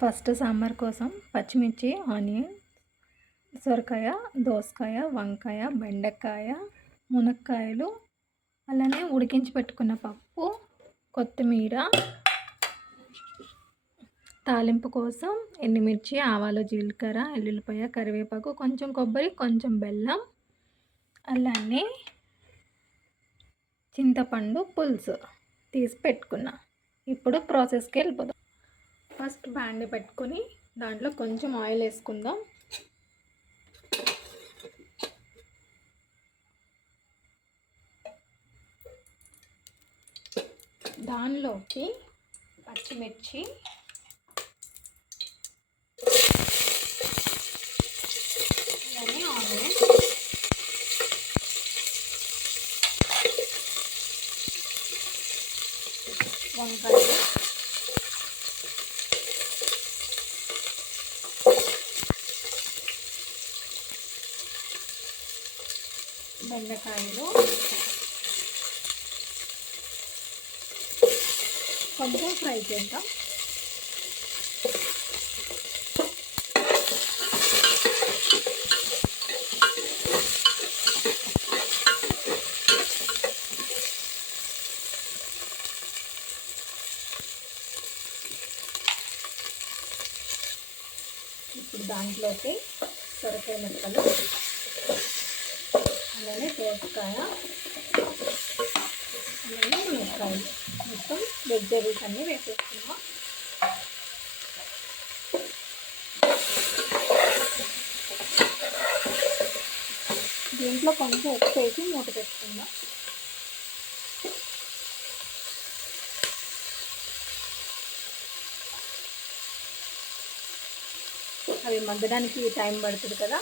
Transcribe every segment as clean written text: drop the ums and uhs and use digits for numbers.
First sambar కోసం పచ్చిమిర్చి, onion, సొరకాయ, దోసకాయ, వంకాయ, బెండకాయ, మునక్కాయలు, అలానే ఉడికించి పెట్టుకున్న పప్పు, కొత్తిమీర, తాలింపు కోసం ఎండుమిర్చి, ఆవాలు, జీలకర్ర, ఎల్లుల్లిపాయ, కరివేపాకు, కొంచెం కొబ్బరి, కొంచెం బెల్లం, అలానే చింతపండు పులుసు తీసి పెట్టుకున్నా. ఇప్పుడు ప్రాసెస్కి వెళ్ళిపోదాం. ఫస్ట్ బాండి పెట్టుకొని దాంట్లో కొంచెం ఆయిల్ వేసుకుందాం. దానిలోకి పచ్చిమిర్చి, అలానే ఆనియన్, వంకాయలు, బెండకాయలు కొంచెం ఫ్రై చేద్దాం. ఇప్పుడు దాంట్లోకి సొరకాయ ముక్కలు, అలానే దోసకాయ, అలానే మునక్కాయలు, మొత్తం వెజిటేబుల్స్ అన్నీ వేసేస్తున్నాం. దీంట్లో కొంచెం ఉప్పు వేసి మూత పెట్టుకుందాం. అవి మగ్గడానికి టైం పడుతుంది కదా.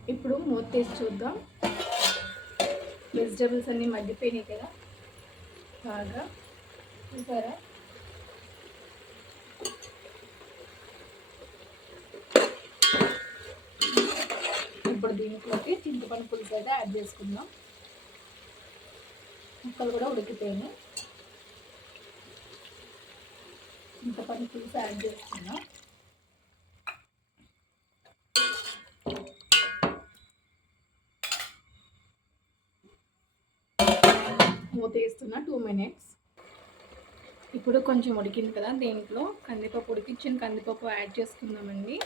ఇప్పుడు మూత తీసి చూద్దాం. వెజిటేబుల్స్ అన్నీ మగ్గిపోయినాయి కదా బాగా, చూసారా? ఇప్పుడు దీంట్లోకి చింతపండు పులుసు అయితే యాడ్ చేసుకుందాం. ముక్కలు కూడా ఉడికిపోయినాయి. చింతపండు పులుసు యాడ్ చేసుకుందాం. మూత వేస్తున్నా 2 minutes. ఇప్పుడు కొంచెం ఉడికింది కదా, దీంట్లో కందిపప్పు, ఉడికించిన కందిపప్పు యాడ్ చేసుకుందామండి.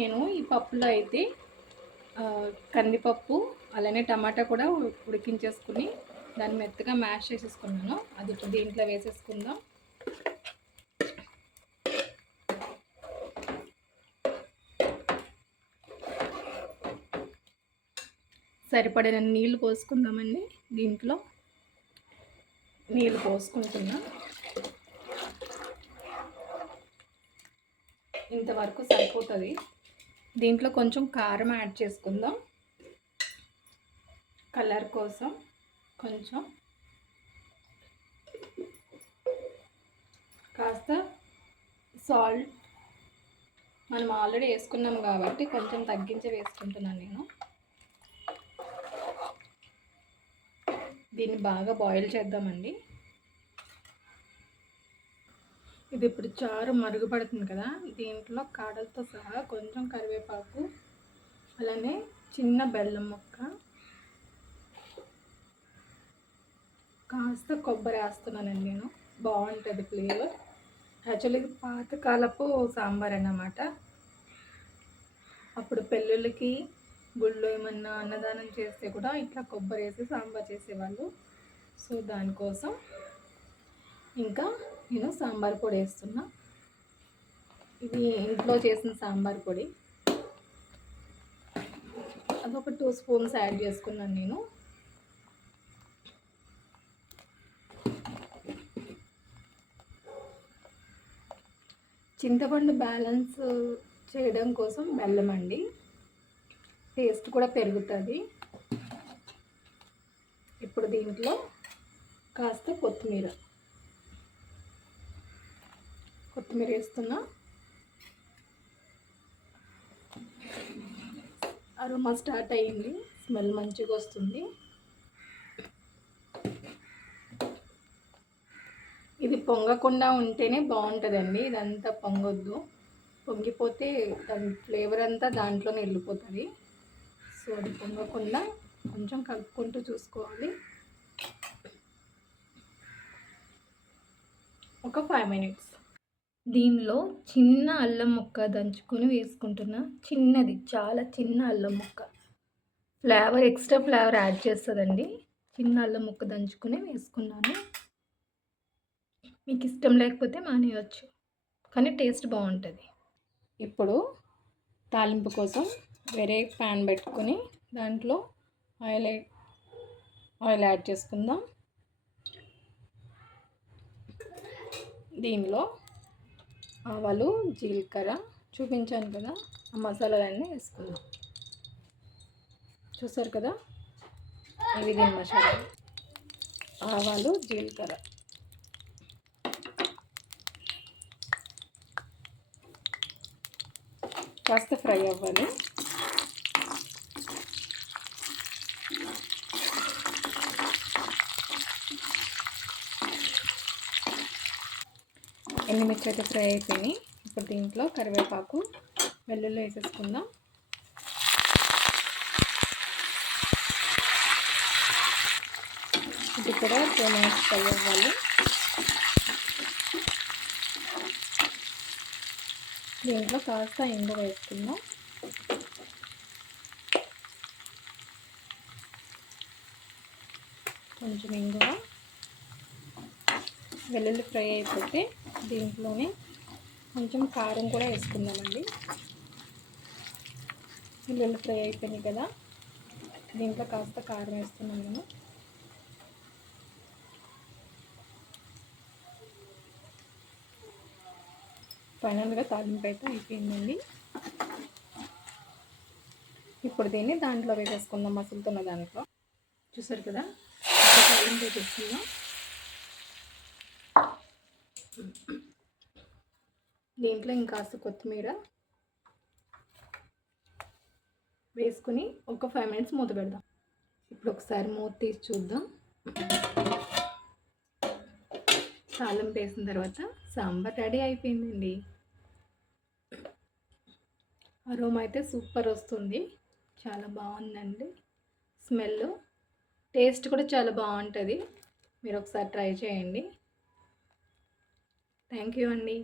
నేను ఈ పప్పులో అయితే కందిపప్పు అలానే టమాటా కూడా ఉడికించేసుకుని దాన్ని మెత్తగా మ్యాష్ చేసేసుకున్నాను. అది ఇప్పుడు దీంట్లో వేసేసుకుందాం. సరిపడిన నీళ్ళు పోసుకుందామండి. దీంట్లో నీళ్ళు పోసుకుంటున్నా. ఇంతవరకు సరిపోతుంది. దీంట్లో కొంచెం కారం యాడ్ చేసుకుందాం. కలర్ కోసం కొంచెం, కాస్త సాల్ట్ మనం ఆల్రెడీ వేసుకున్నాం కాబట్టి కొంచెం తగ్గించి వేసుకుంటున్నాను నేను. దీన్ని బాగా బాయిల్ చేద్దామండి. ఇది ఇప్పుడు చారు మరుగుపడుతుంది కదా, దీంట్లో కాడలతో సహా కొంచెం కరివేపాకు, అలానే చిన్న బెల్లం ముక్క, కాస్త కొబ్బరి వేస్తున్నానండి నేను. బాగుంటుంది ఫ్లేవర్. యాక్చువల్లీ పాతకాలపు సాంబార్ అన్నమాట. అప్పుడు పెళ్ళిళ్ళకి, గుళ్ళో ఏమన్నా అన్నదానం చేస్తే కూడా ఇట్లా కొబ్బరి వేసి సాంబార్ చేసేవాళ్ళు. సో దానికోసం ఇంకా నేను సాంబార్ పొడి వేస్తున్నా. ఇది ఇంట్లో చేసిన సాంబార్ పొడి. అదొక 2 స్పూన్స్ యాడ్ చేసుకున్నాను నేను. చింతపండు బ్యాలెన్స్ చేయడం కోసం బెల్లం అండి, టేస్ట్ కూడా పెరుగుతుంది. ఇప్పుడు దీంట్లో కాస్త కొత్తిమీర వేస్తున్నా. అరోమా స్టార్ట్ అయ్యింది, స్మెల్ మంచిగా వస్తుంది. ఇది పొంగకుండా ఉంటేనే బాగుంటుందండి, ఇదంతా పొంగొద్దు. పొంగిపోతే దాని ఫ్లేవర్ అంతా దాంట్లోనే వెళ్ళిపోతుంది. సో అది పొంగకుండా కొంచెం కలుపుకుంటూ చూసుకోవాలి. ఒక 5 మినిట్స్. దీనిలో చిన్న అల్లం ముక్క దంచుకొని వేసుకుంటున్నా. చిన్నది, చాలా చిన్న అల్లం ముక్క. ఫ్లేవర్, ఎక్స్ట్రా ఫ్లేవర్ యాడ్ చేస్తుందండి. చిన్న అల్లం ముక్క దంచుకొని వేసుకున్నాను. మీకు ఇష్టం లేకపోతే మానేయచ్చు, కానీ టేస్ట్ బాగుంటుంది. ఇప్పుడు తాలింపు కోసం వేరే ప్యాన్ పెట్టుకొని దాంట్లో ఆయిల్ యాడ్ చేసుకుందాం. దీనిలో ఆవాలు, జీలకర్ర చూపించాను కదా, ఆ మసాలాలన్నీ వేసుకుందాం. చూసారు కదా, ఇవి దీని మసాలా. ఆవాలు, జీలకర్ర కాస్త ఫ్రై అవ్వాలి. ఎండుమిర్చి అయితే ఫ్రై అయిపోయినాయి. ఇప్పుడు దీంట్లో కరివేపాకు, వెల్లుల్లి వేసేసుకుందాం. ఇది కూడా 2 మినిట్స్ ఫ్రై అవ్వాలి. దీంట్లో కాస్త ఇంగు వేసుకుందాం. కొంచెం ఇంగువ, వెల్లుల్లి ఫ్రై అయిపోతే దీంట్లోనే కొంచెం కారం కూడా వేసుకుందామండి. వెల్లుల్లి ఫ్రై అయిపోయినాయి కదా, దీంట్లో కాస్త కారం వేస్తున్నాను నేను. ఫైనల్గా తాలింపు అయితే అయిపోయిందండి. ఇప్పుడు దీన్ని దాంట్లో వేసేసుకుందాం, మసులుతున్న దాంట్లో. చూసారు కదా, తాలింపు వేసేసుకుందాం. దీంట్లో ఇంకాస్త కొత్తిమీర వేసుకుని ఒక 5 మినిట్స్ మూత పెడదాం. ఇప్పుడు ఒకసారి మూత తీసి చూద్దాం. తాలింపు వేసిన తర్వాత సాంబార్ రెడీ అయిపోయిందండి. అరోమా అయితే సూపర్ వస్తుంది, చాలా బాగుందండి. స్మెల్, టేస్ట్ కూడా చాలా బాగుంటుంది. మీరు ఒకసారి ట్రై చేయండి. థ్యాంక్ యూ అండి.